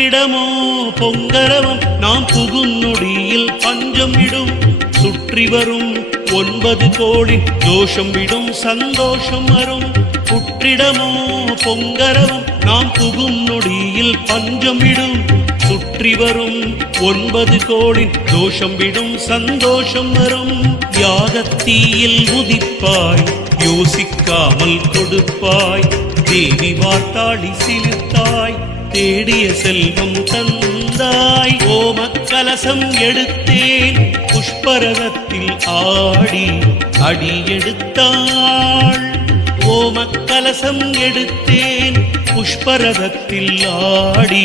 புற்றிடமோ பொங்கரவம் நாம் புகும் நொடியில் பஞ்சம் விடும் சுற்றி வரும் 9 கோடி தோஷம் விடும் சந்தோஷம் வரும். புற்றிடமோ பொங்கரவம் நாம் புகும் நொடியில் பஞ்சம் விடும் சுற்றி வரும் 9 கோடி தோஷம் விடும் சந்தோஷம் வரும். யாகத்தீயில் உதிப்பாய் யோசிக்காமல் கொடுப்பாய் தேவி வார்த்தாடி சிலிர்த்தாய் தேடிய செல்வம் தந்தாய். ஓமக்கலசம் எடுத்தேன் புஷ்பரதத்தில் ஆடி அடி எடுத்தாள். ஓமக்கலசம் எடுத்தேன் புஷ்பரதத்தில் ஆடி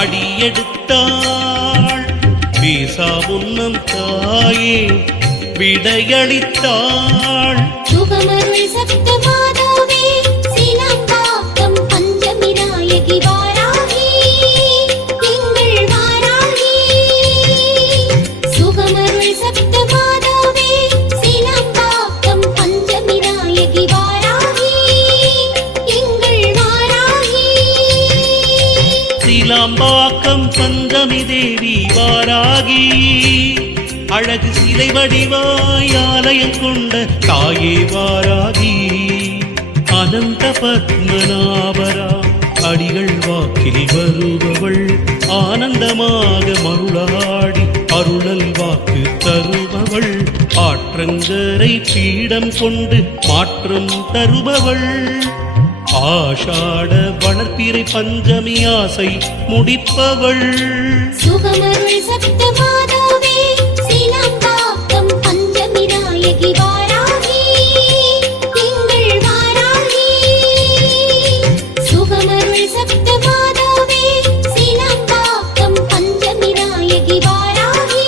அடி எடுத்தாள். பேசா முன்னம் தாயே விடையளித்தாள். சுகமருள் சப்த மாதாவே சீலம்பாக்கம் பஞ்சமி நாயகி வாராகி எங்கள் வாராகி. சுகமருள் சப்த மாதாவே சீலம்பாக்கம் பஞ்சமி நாயகி வாராகி எங்கள் வாராகி. சீலாம்பாக்கம் பஞ்சமி தேவி வாராகி அழகு சிலை வடிவாய் ஆலயம் கொண்ட தாயே வாராகி. அனந்த பத்மநாபரா அடிகள் வாக்கில் வருபவள் ஆனந்தமாக மருளாடி அருளல் வாக்கு தருபவள். ஆற்றங்கரை பீடம் கொண்டு மாற்றம் தருபவள். ஆஷாட வளர்ப்பிறை பஞ்சமி ஆசை முடிப்பவள். சுகமருள் சப்த மாதாவே சீலம்பாக்கம் பஞ்சமி நாயகி வாராகி எங்கள் வாராகி. சுகமருள் சப்த மாதாவே சீலம்பாக்கம் பஞ்சமி நாயகி வாராகி.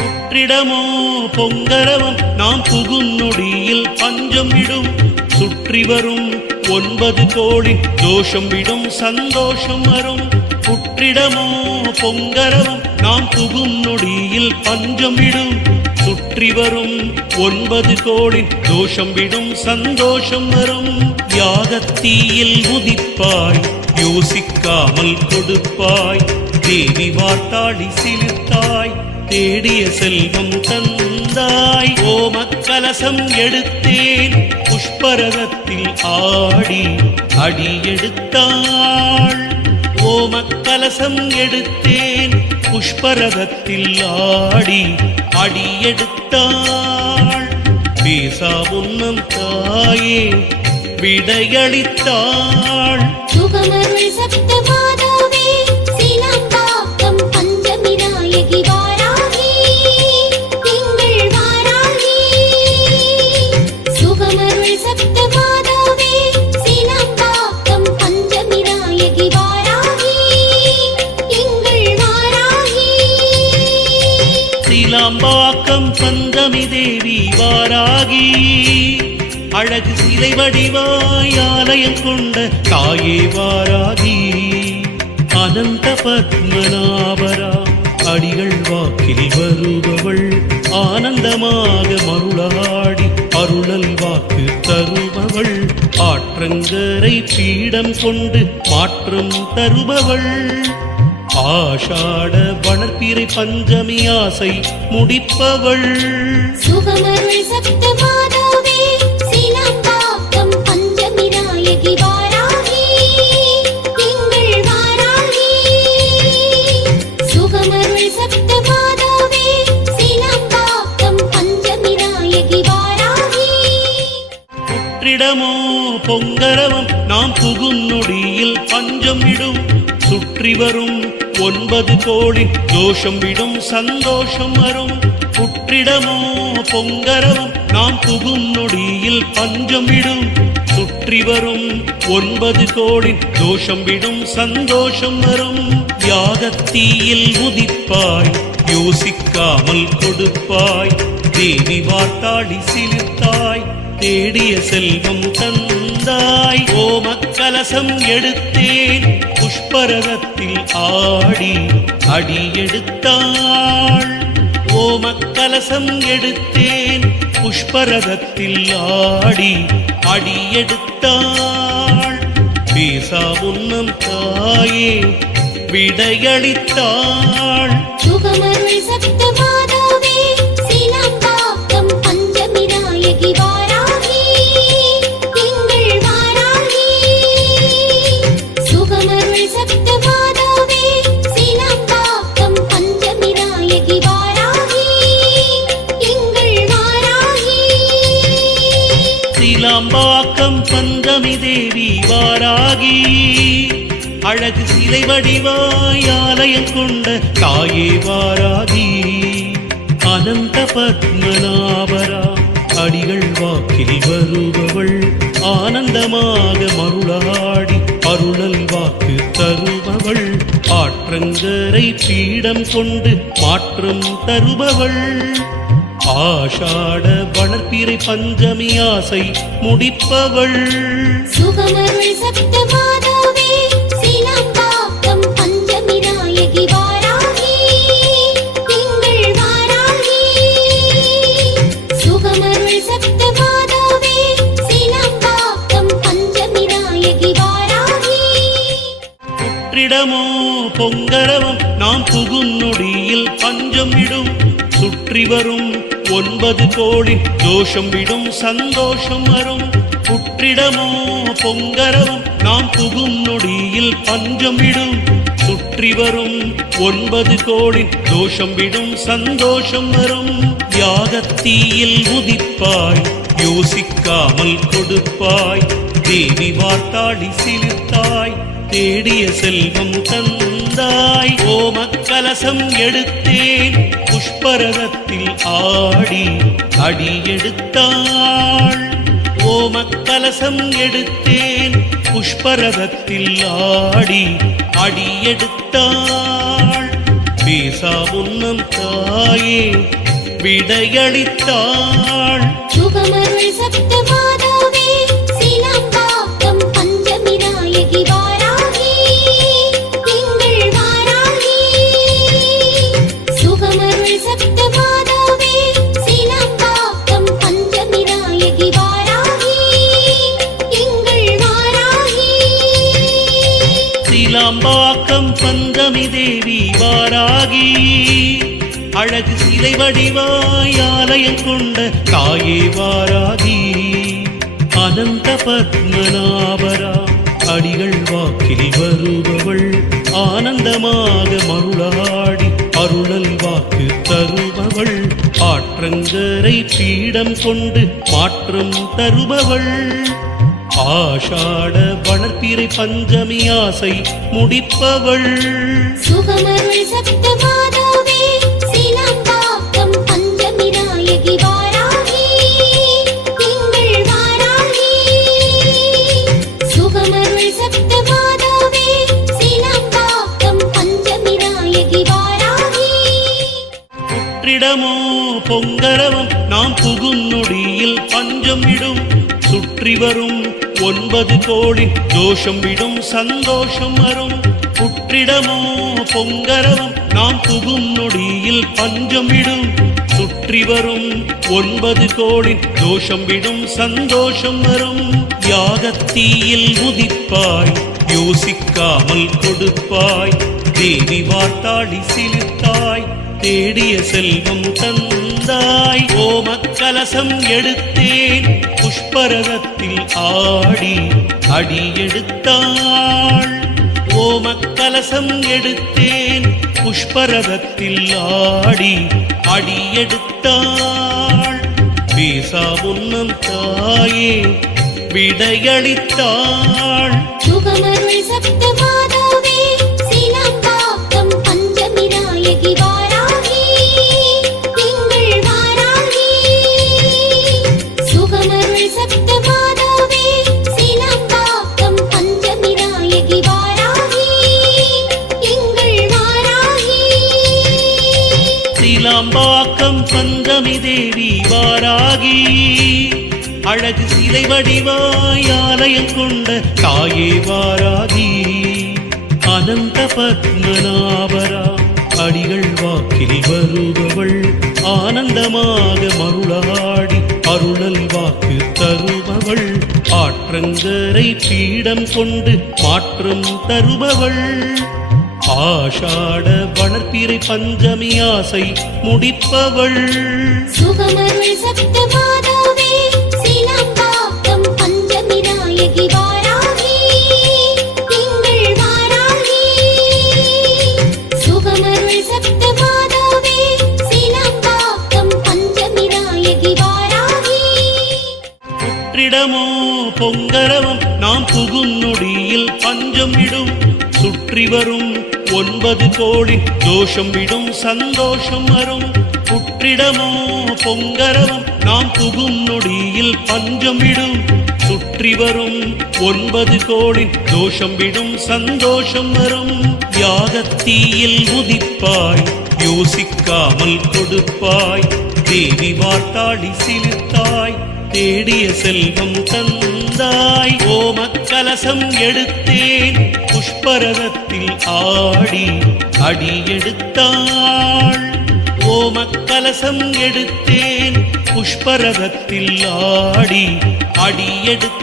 புற்றிடமோ பொங்கரவம் நாம் புகும் நொடியில் பஞ்சம் விடும் சுற்றி வரும் 9 கோடி தோஷம் விடும் சந்தோஷம் வரும். புற்றிடமோ பொங்கரவம் நாம் புகும் நொடியில் பஞ்சம் விடும் சுற்றி வரும் 9 கோடி தோஷம் விடும் சந்தோஷம் வரும். யாகத்தீயில் உதிப்பாய் யோசிக்காமல் கொடுப்பாய் தேவி வார்த்தாடி சிலிர்த்தாய் தேடிய செல்வம் தந்தாய். ஓமக்கலசம் எடுத்தேன் புஷ்பரதத்தில் ஆடி அடி எடுத்தாள். ஓமக்கலசம் எடுத்தேன் புஷ்பரதத்தில் ஆடி அடி எடுத்தாள். பேசா முன்னம் தாயே விடையளித்தாள். சுகமருள் சப்த மாதாவே சீலம்பாக்கம் பஞ்சமி நாயகி வாராகி எங்கள் வாராகி. சுகமருள் சப்த மாதாவே சீலம்பாக்கம் பஞ்சமி நாயகி வாராகி எங்கள் வாராகி. சீலாம்பாக்கம் பஞ்சமி தேவி வாராகி அழகு சிலை வடிவாய் ஆலயம் கொண்ட தாயே வாராகி. அனந்த பத்மநாபரா அடிகள் வாக்கில் வருபவள் ஆனந்தமாக மருளாடி அருளல் வாக்கு தருபவள். ஆற்றங்கரை பீடம் கொண்டு மாற்றம் தருபவள். ஆஷாட வளர்ப்பிறை பஞ்சமி ஆசை முடிப்பவள். சுகமருள் சப்த மாதாவே சீலம்பாக்கம் பஞ்சமி நாயகி வாராகி எங்கள் வாராகி. சுகமருள் சப்த மாதாவே சீலம்பாக்கம் பஞ்சமி நாயகி வாராகி. புற்றிடமோ பொங்கரவம் நாம் புகும் நொடியில் பஞ்சம் விடும் சுற்றி வரும் 9 கோடி தோஷம் விடும் சந்தோஷம் வரும். புற்றிடமோ பொங்கரவம் நாம் புகும் நொடியில் பஞ்சம் விடும் சுற்றி வரும் 9 கோடி தோஷம் விடும் சந்தோஷம் வரும். யாகத்தீயில் உதிப்பாய் யோசிக்காமல் கொடுப்பாய் தேவி வார்த்தாடி சிலிர்த்தாய் தேடிய செல்வம் தந்தாய். ஓமக்கலசம் எடுத்தேன் புஷ்பரதத்தில் ஆடி அடி எடுத்தாள். ஓமக்கலசம் எடுத்தேன் புஷ்பரதத்தில் ஆடி அடி எடுத்தாள். பேசா முன்னம் தாயே விடையளித்தாள். சுகமருள் சப்த மாதாவே சீலம்பாக்கம் பஞ்சமி நாயகி வாராகி எங்கள் வாராகி. சுகமருள் சப்த மாதாவே சீலம்பாக்கம் பஞ்சமி நாயகி வாராகி எங்கள் வாராகி. சீலாம்பாக்கம் பஞ்சமி தேவி வாராகி அழகு சிலை வடிவாய் ஆலயம் கொண்ட தாயே வாராகி. அனந்த பத்மநாபரா அடிகள் வாக்கில் வருபவள் ஆனந்தமாக மருளாடி அருளல் வாக்கு தருபவள். ஆற்றங்கரை பீடம் கொண்டு மாற்றம் தருபவள். ஆஷாட வளர்ப்பிறை பஞ்சமி ஆசை முடிப்பவள். சுகமருள் சப்த மாதாவே சீலம்பாக்கம் பஞ்சமி நாயகி வாராகி எங்கள் வாராகி. சுகமருள் சப்த மாதாவே சீலம்பாக்கம் பஞ்சமி நாயகி வாராகி. புற்றிடமோ பொங்கரவம் நாம் புகும் நொடியில் பஞ்சம் விடும். சுற்றி வரும் 9 கோடி தோஷம் விடும் சந்தோஷம் வரும். புற்றிடமோ பொங்கரவம் நாம் புகும் நொடியில் பஞ்சம் விடும். சுற்றி வரும் 9 கோடி தோஷம் விடும் சந்தோஷம் வரும். யாகத்தீயில் உதிப்பாய் யோசிக்காமல் கொடுப்பாய். தேவி வார்த்தாடி சிலிர்த்தாய் தேடிய செல்வம் தந்தாய். ஓமக்கலசம் எடுத்தேன் புஷ்பரதத்தில் ஆடி அடி எடுத்தாள். ஓமக்கலசம் எடுத்தேன் புஷ்பரதத்தில் ஆடி அடி எடுத்தாள். பேசா முன்னம் தாயே விடையளித்தாள். சுகமருள் சப்த மாதாவே சீலம்பாக்கம் பஞ்சமி நாயகி வாராகி எங்கள் வாராகி. சுகமருள் சப்த மாதாவே சீலம்பாக்கம் பஞ்சமி நாயகி வாராகி எங்கள் வாராகி. சீலாம்பாக்கம் பஞ்சமி தேவி வாராகி அழகு சிலை வடிவாய் ஆலயம் கொண்ட தாயே வாராகி. அனந்த பத்மநாபரா அடிகள் வாக்கில் வருபவள் ஆனந்தமாக மருளாடி அருளல் வாக்கு தருபவள். ஆற்றங்கரை பீடம் கொண்டு மாற்றம் தருபவள். ஆஷாட வளர்ப்பிறை பஞ்சமி ஆசை முடிப்பவள். சுகமருள் சப்த மாதாவே சீலம்பாக்கம் பஞ்சமி நாயகி வாராகி எங்கள் வாராகி. சுகமருள் சப்த மாதாவே சீலம்பாக்கம் பஞ்சமி நாயகி வாராகி. புற்றிடமோ பொங்கரவம் நாம் புகும் நொடியில் பஞ்சம் விடும். சுற்றி வரும் 9 கோடி தோஷம் விடும் சந்தோஷம் வரும். புற்றிடமோ பொங்கரவம் நாம் புகும் நொடியில் பஞ்சம் விடும். சுற்றி வரும் 9 கோடி தோஷம் விடும் சந்தோஷம் வரும். யாகத்தீயில் உதிப்பாய் யோசிக்காமல் கொடுப்பாய். தேவி வார்த்தாடி சிலிர்த்தாய் தேடிய செல்வம் தந்தாய். ஓமக்கலசம் எடுத்தேன் புஷ்பரதத்தில் ஆடி அடி எடுத்தாள். ஓமக்கலசம் எடுத்தேன் புஷ்பரதத்தில் ஆடி அடி எடுத்தாள். பேசா முன்னம் தாயே விடையளித்தாள். சுகமருள் சப்த மாதாவே சீலம்பாக்கம் பஞ்சமி நாயகி வாராகி எங்கள் வாராகி. சுகமருள் சப்த மாதாவே சீலம்பாக்கம் பஞ்சமி நாயகி வாராகி எங்கள் வாராகி. சீலாம்பாக்கம் பஞ்சமி தேவி வாராகி அழகு சிலை வடிவாய் ஆலயம் கொண்ட தாயே வாராகி. அனந்த பத்மநாபரா அடிகள் வாக்கில் வருபவள் ஆனந்தமாக மருளாடி அருளல் வாக்கு தருபவள். ஆற்றங்கரை பீடம் கொண்டு மாற்றம் தருபவள். ஆஷாட வளர்ப்பிறை பஞ்சமி ஆசை முடிப்பவள் சுகமருள் சப்த மாதாவே சிலம்பாக்கம் பஞ்சமி நாயகி வாராகி எங்கள் வாராகி சுகமருள் சப்த மாதாவே சிலம்பாக்கம் பஞ்சமி நாயகி வாராகி புற்றிடமோ பொங்கரவம் நாம் புகும் நொடியில் பஞ்சம் விடும் சுற்றி வரும் 9 கோடி தோஷம் விடும் சந்தோஷம் வரும் புற்றிடமோ பொங்கரவம் நாம் புகும் நொடியில் பஞ்சம் விடும் சுற்றி வரும் 9 கோடி தோஷம் விடும் சந்தோஷம் வரும் யாகத்தீயில் உதிப்பாய் யோசிக்காமல் கொடுப்பாய் தேவி வார்த்தாடி சிலிர்த்தாய் தேடிய செல்வம் தந்தாய் ஓமக்கலசம் எடுத்தேன் புஷ்பரதத்தில் ஆடி அடி எடுத்தாள் ஓமக்கலசம் எடுத்தேன் புஷ்பரதத்தில் ஆடி அடி எடுத்தாள்